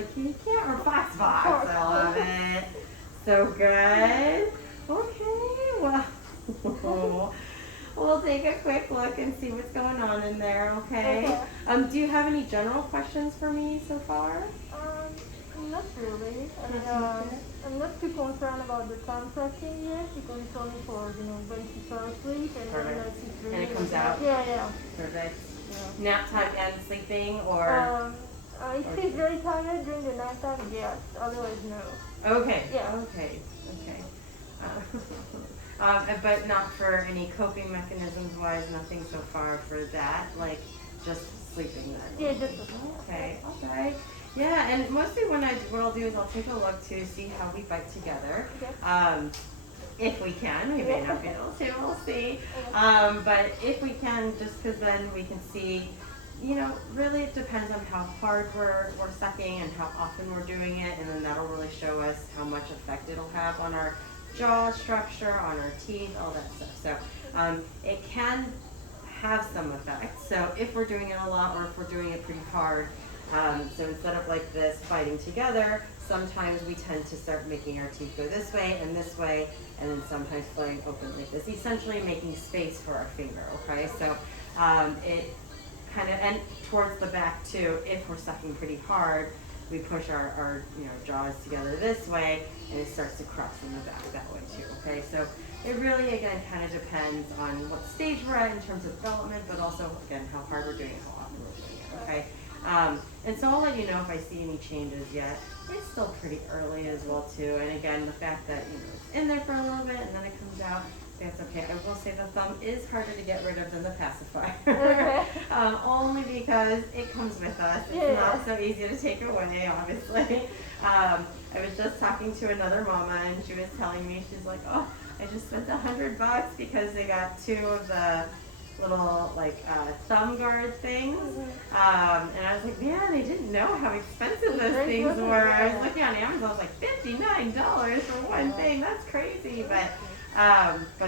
a kitty cat or fox box? I love it. So good. Okay, well, we'll take a quick look and see what's going on in there, okay? Do you have any general questions for me so far? Not really. I'm not too concerned about the time tracking yet because it's only for, when she fell asleep and Perfect. And it comes out? Yeah. Perfect. Yeah. Nap time and sleeping, or? If she's very tired during the night time, yes. Otherwise, no. Okay. Yeah. Okay. But not for any coping mechanisms wise, nothing so far for that, like just sleeping then? Yeah, just sleeping. Okay. Yeah, and mostly what I'll do is I'll take a look to see how we bite together. Okay. If we can, we may not be able to, we'll see. But if we can, just because then we can see, really it depends on how hard we're sucking and how often we're doing it, and then that'll really show us how much effect it'll have on our jaw structure, on our teeth, all that stuff. So it can have some effect. So if we're doing it a lot or if we're doing it pretty hard, so instead of like this biting together, sometimes we tend to start making our teeth go this way, and then sometimes flying open like this, essentially making space for our finger, okay? So it kind of, and towards the back too, if we're sucking pretty hard, we push our jaws together this way, and it starts to cross in the back that way too, okay? So it really, again, kind of depends on what stage we're at in terms of development, but also, again, how hard we're doing it, how often we're doing it, okay? And so I'll let you know if I see any changes yet. It's still pretty early as well too, and again, the fact that it's in there for a little bit and then it comes out, that's okay. I will say the thumb is harder to get rid of than the pacifier, only because it comes with us. It's not so easy to take away, obviously. I was just talking to another mama, and she was telling me, she's like, oh, I just spent $100 because they got 2 of the little thumb guard things, and I was like, man, I didn't know how expensive those things were. I was looking on Amazon, I was like, $59 for one thing. That's crazy, but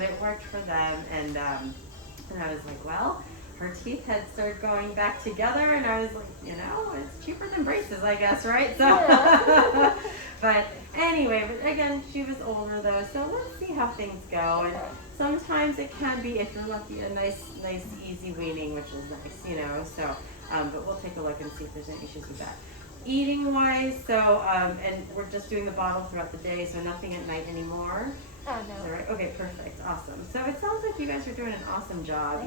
it worked for them, and I was like, well, her teeth had started going back together, and I was like, it's cheaper than braces, I guess, right? So, but anyway, but again, she was older though, so let's see how things go. And sometimes it can be, if you're lucky, a nice, easy weaning, which is nice, So, but we'll take a look and see if there's any issues with that. Eating wise, so, and we're just doing the bottle throughout the day, so nothing at night anymore. Oh, no. Is that right? Okay, perfect, awesome. So it sounds like you guys are doing an awesome job,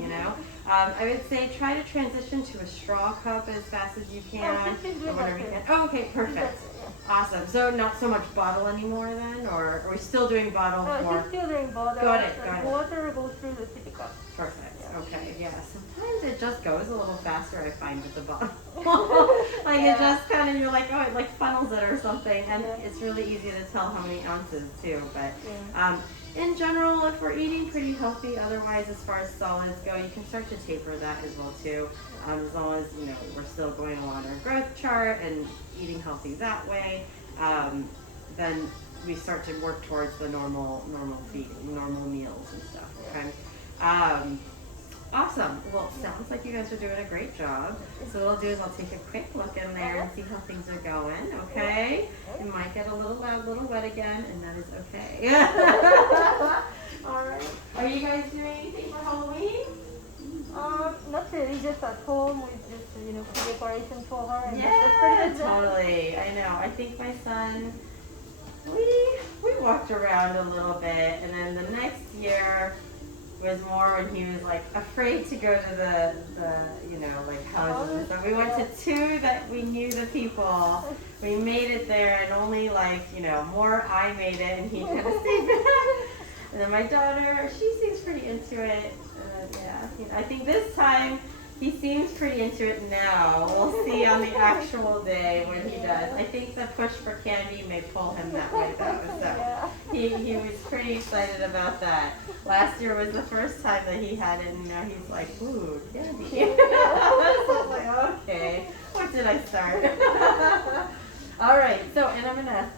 I would say try to transition to a straw cup as fast as you can. Or whatever you can. Oh, okay, perfect. Awesome. So not so much bottle anymore then, or are we still doing bottle? No, she's still doing bottle. Got it. Water goes through the sippy cup. Perfect. Okay, yeah. Sometimes it just goes a little faster, I find, with the bottle. It just kind of, you're like, oh, it funnels it or something, and it's really easy to tell how many ounces too. But in general, if we're eating pretty healthy, otherwise, as far as solids go, you can start to taper that as well too. As long as we're still going along our growth chart and eating healthy that way, then we start to work towards the normal feeding, normal meals and stuff. Okay. Awesome. Well, sounds like you guys are doing a great job. So what I'll do is I'll take a quick look in there and see how things are going. Okay. It might get a little loud, a little wet again, and that is okay. All right. Are you guys doing anything for Halloween? Not really, just at home with just, preparation for her. And Yeah, totally. I know. I think my son, we walked around a little bit, and then the next year was more when he was afraid to go to the houses and stuff. We went to 2 that we knew the people. We made it there, and only more I made it, and he kind of stayed back. And then my daughter, she seems pretty into it. I think this time he seems pretty into it now. We'll see on the actual day when he does. I think the push for candy may pull him that way though. So he was pretty excited about that. Last year was the first time that he had it, and now he's like, ooh, candy. So I was like, okay, what did I start? All right, so, and I'm gonna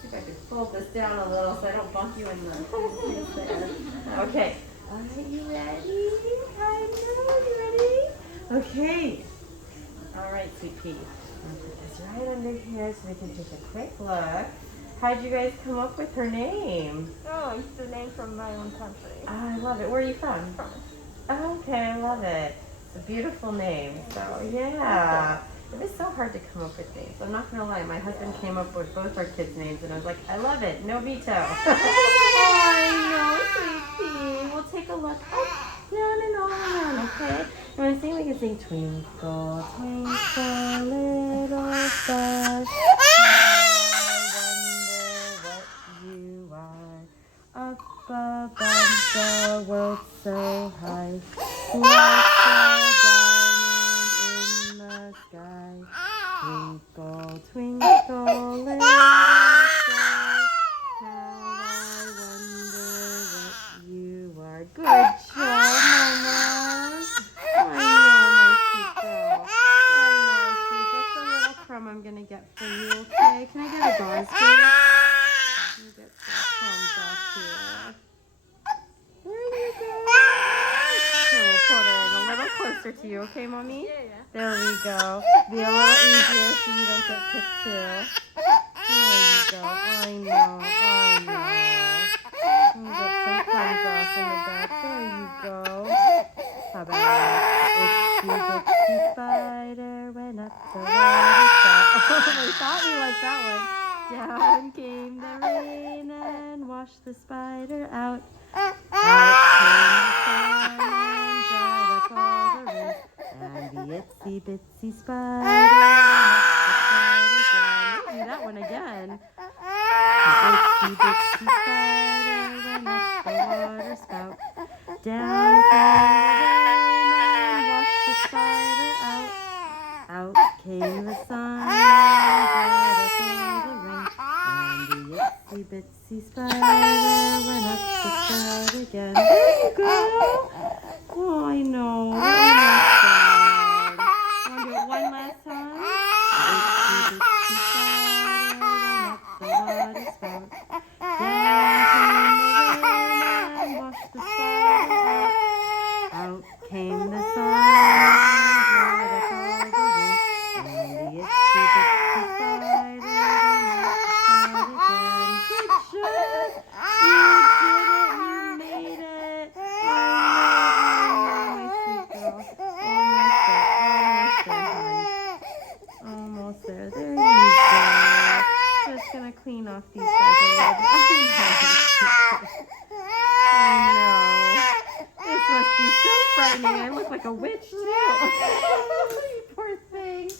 see if I can fold this down a little so I don't bump you in the there. Okay. All right, you ready? I know, you ready? Okay. All right, sweet pea. I'll put this right under here so we can take a quick look. How'd you guys come up with her name? Oh, it's the name from my own country. I love it. Where are you from? France. Oh, okay, I love it. It's a beautiful name. So, yeah. It is so hard to come up with names. I'm not going to lie. My husband came up with both our kids' names, and I was like, I love it. No veto. I know, sweetie. We'll take a look up, down, and all around, okay? And when I sing, we can sing Twinkle, Twinkle, Little Star. Up above the world so high, like a diamond in the sky. Twinkle, twinkle, little star, how I wonder what you are. Good job, Mama. I know, my sweet girl. I know, sweet. That's a little crumb I'm gonna get for you, okay? Can I get a gauze, please? Get some crumbs off here. There you go. So we'll put her in a little closer to you, okay, Mommy? Yeah. There we go. Be a little easier so you don't get kicked too. There you go. I know. And get some crumbs off in the back. There you go. How about itsy bitsy spider went up the water spout. Oh, we thought we liked that one. Down came the rain and washed the spider out. Out came the sun and dried up all the rain. And the itsy bitsy spider went up the spider down. Let's do that one again. The itsy bitsy spider went up the water spout. Down came the rain and washed the spider out. Out came the sun and dried up all the rain. And the itsy bitsy spider went up the spout again. There you go. Oh, I know. Almost done. Want to do it one last time? The itsy bitsy spider went up the water spout. Down came the rain and washed the spider out. Out came the sun and dried up all the rain. And the itsy bitsy spider went up the spout again. Good job! You did it! You made it! I know, my sweet girl. Almost there, honey. Almost there. There you go. Just gonna clean off these guys a little bit. I know. This must be so frightening. I look like a witch too. You poor thing.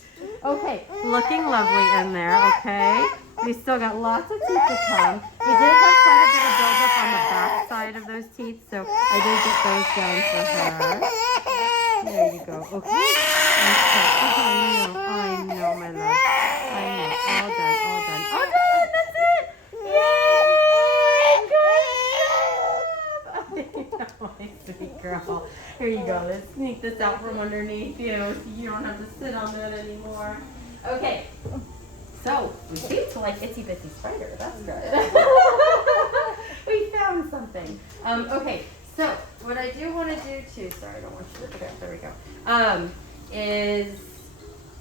Okay, looking lovely in there, okay? We still got lots of teeth to come. We did have quite a bit of buildup on the back side of those teeth, so I did get those down for her. There you go. Okay. I know, my love. I know. All done. That's it. Yay! Good job. My sweet girl. Here you go. Let's sneak this out from underneath you so you don't have to sit on that anymore. Okay. So, we seem to like itsy bitsy spider. That's good. We found something. Okay, so what I do want to do too, sorry, I don't want you to forget, there we go, is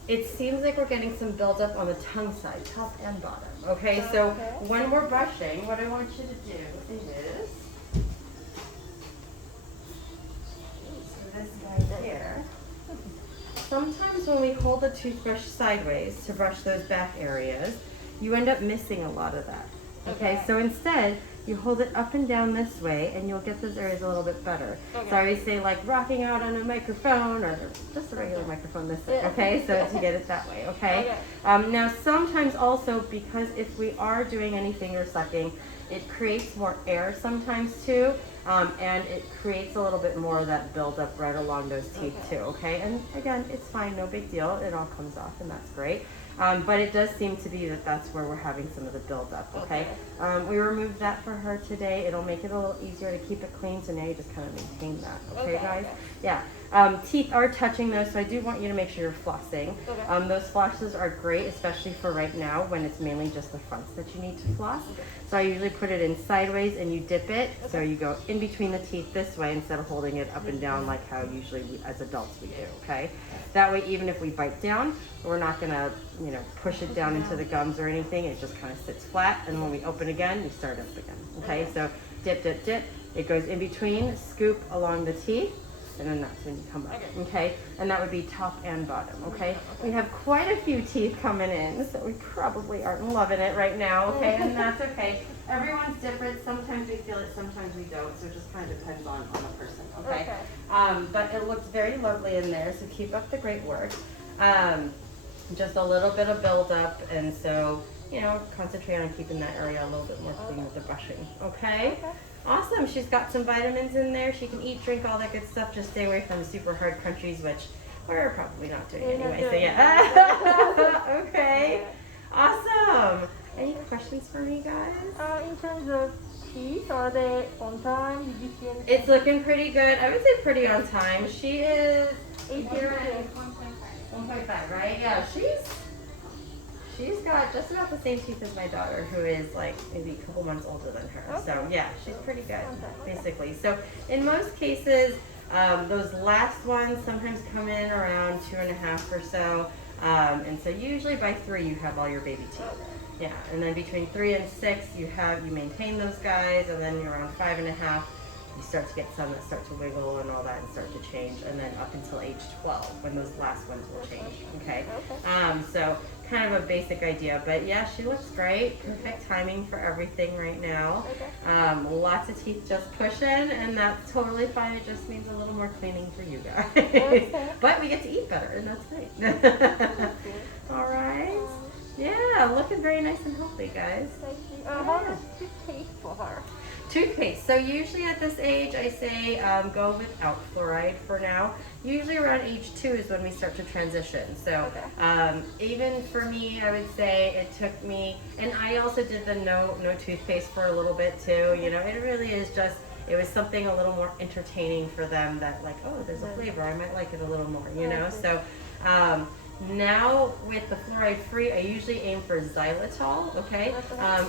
it seems like we're getting some buildup on the tongue side, top and bottom. Okay, so when we're brushing, what I want you to do is, so this guy here, sometimes when we hold the toothbrush sideways to brush those back areas, you end up missing a lot of that. Okay, so instead, you hold it up and down this way and you'll get those areas a little bit better. Okay. So I always say like rocking out on a microphone or just a regular microphone this way, okay? So to get it that way, okay? Now sometimes also, because if we are doing any finger sucking, it creates more air sometimes too. And it creates a little bit more of that buildup right along those teeth too, okay? And again, it's fine, no big deal. It all comes off and that's great. But it does seem to be that that's where we're having some of the buildup, okay? We removed that for her today. It'll make it a little easier to keep it clean, so now you just kind of maintain that, okay guys? Yeah. Teeth are touching though, so I do want you to make sure you're flossing. Okay. Those flosses are great, especially for right now when it's mainly just the fronts that you need to floss. Okay. So I usually put it in sideways and you dip it. So you go in between the teeth this way instead of holding it up and down like how usually as adults we do, okay? That way, even if we bite down, we're not gonna, you know, push it down into the gums or anything. It just kind of sits flat, and when we open again, we start up again, okay? So dip, dip, dip. It goes in between, scoop along the teeth, and then that's when you come up, okay? And that would be top and bottom, okay? We have quite a few teeth coming in, so we probably aren't loving it right now, okay? And that's okay. Everyone's different. Sometimes we feel it, sometimes we don't, so it just kind of depends on the person, okay? But it looks very lovely in there, so keep up the great work. Just a little bit of buildup, and so, you know, concentrate on keeping that area a little bit more clean with the brushing, okay? Awesome. She's got some vitamins in there. She can eat, drink, all that good stuff. Just stay away from the super hard crunchies, which we're probably not doing anyway. So yeah. Okay. Awesome. Any questions for me, guys? In terms of teeth, are they on time? Did you see anything? It's looking pretty good. I would say pretty on time. She is 1.5, right? Yeah, she's got just about the same teeth as my daughter, who is like maybe a couple months older than her. So yeah, she's pretty good, basically. So in most cases, those last ones sometimes come in around 2.5 or so. And so usually by 3 you have all your baby teeth. Yeah, and then between 3 and 6 you maintain those guys, and then you're around 5.5. You start to get some that start to wiggle and all that and start to change, and then up until age 12 when those last ones will change, okay? So kind of a basic idea, but yeah, she looks great. Perfect timing for everything right now. Lots of teeth just pushing, and that's totally fine. It just means a little more cleaning for you guys. But we get to eat better, and that's great. All right. Yeah, looking very nice and healthy, guys. Thank you. How much toothpaste for her? Toothpaste. So usually at this age, I say go without fluoride for now. Usually around age 2 is when we start to transition. So even for me, I would say it took me, and I also did the no toothpaste for a little bit too. You know, it really is just, it was something a little more entertaining for them, that like, oh, there's a flavor, I might like it a little more, you know. So now with the fluoride free, I usually aim for xylitol, okay?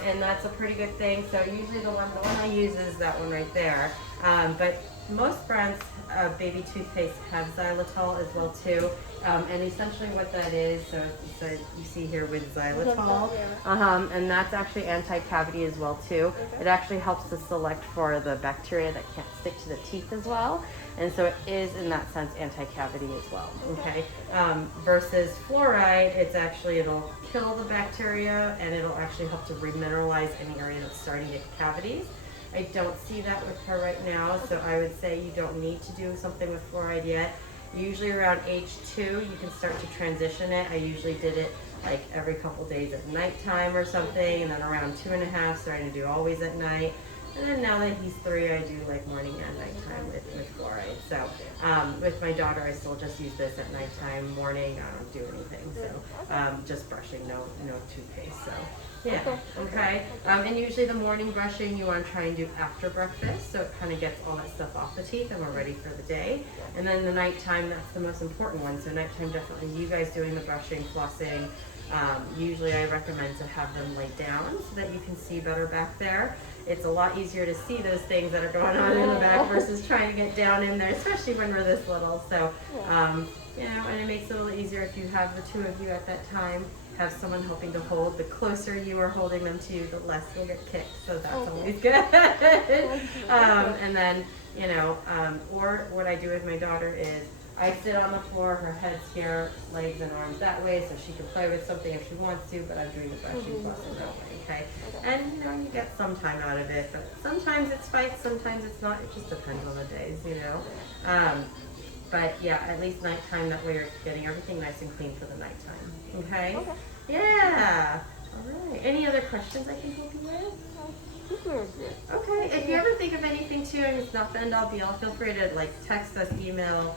And that's a pretty good thing. So usually the one I use is that one right there. But most brands of baby toothpaste have xylitol as well too. And essentially what that is, so you see here with xylitol, and that's actually anti-cavity as well too. It actually helps to select for the bacteria that can't stick to the teeth as well. And so it is, in that sense, anti-cavity as well, okay? Versus fluoride, it'll kill the bacteria, and it'll actually help to remineralize any area that's starting to get cavities. I don't see that with her right now, so I would say you don't need to do something with fluoride yet. Usually around age 2, you can start to transition it. I usually did it like every couple days at nighttime or something, and then around 2.5, starting to do always at night. And then now that he's 3, I do like morning and nighttime with fluoride. So with my daughter, I still just use this at nighttime. Morning, I don't do anything. So just brushing, no toothpaste. So yeah, okay. And usually the morning brushing you want to try and do after breakfast, so it kind of gets all that stuff off the teeth and we're ready for the day. And then the nighttime, that's the most important one. So nighttime, definitely you guys doing the brushing, flossing. Usually I recommend to have them lay down so that you can see better back there. It's a lot easier to see those things that are going on in the back versus trying to get down in there, especially when we're this little. So, you know, and it makes it a little easier if you have the 2 of you at that time, have someone helping to hold. The closer you are holding them to you, the less you'll get kicked. So that's always good. And then, you know, or what I do with my daughter is I sit on the floor, her head's here, legs and arms that way, so she can play with something if she wants to, but I'm doing the brushing flossing that way, okay? And, you know, you get some time out of it, but sometimes it's fights, sometimes it's not. It just depends on the days, you know? But, yeah, at least nighttime, that way you're getting everything nice and clean for the nighttime, okay? Yeah. All right. Any other questions I can help you with? Okay. If you ever think of anything, too, and it's not the end all be all, feel free to, like, text us, email,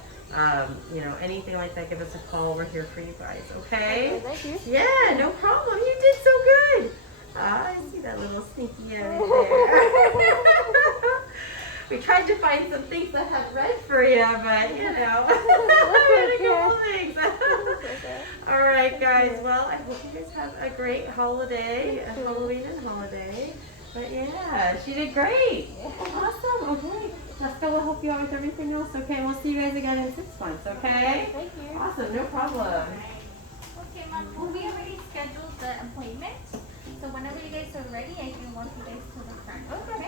you know, anything like that, give us a call. We're here for you guys, okay? Thank you. Yeah, no problem. You did so good. I see that little sneaky eye right there. We tried to find some things that had red for you, but you know, a couple things. All right, guys. Well, I hope you guys have a great holiday, a Halloween and holiday. But yeah, she did great. Awesome. Okay. Jessica will help you out with everything else. Okay, we'll see you guys again in 6 months. Okay. Thank you. Awesome. No problem. Okay, Mom. Well, we already scheduled the appointment. So whenever you guys are ready, I can walk you guys to the front. Okay.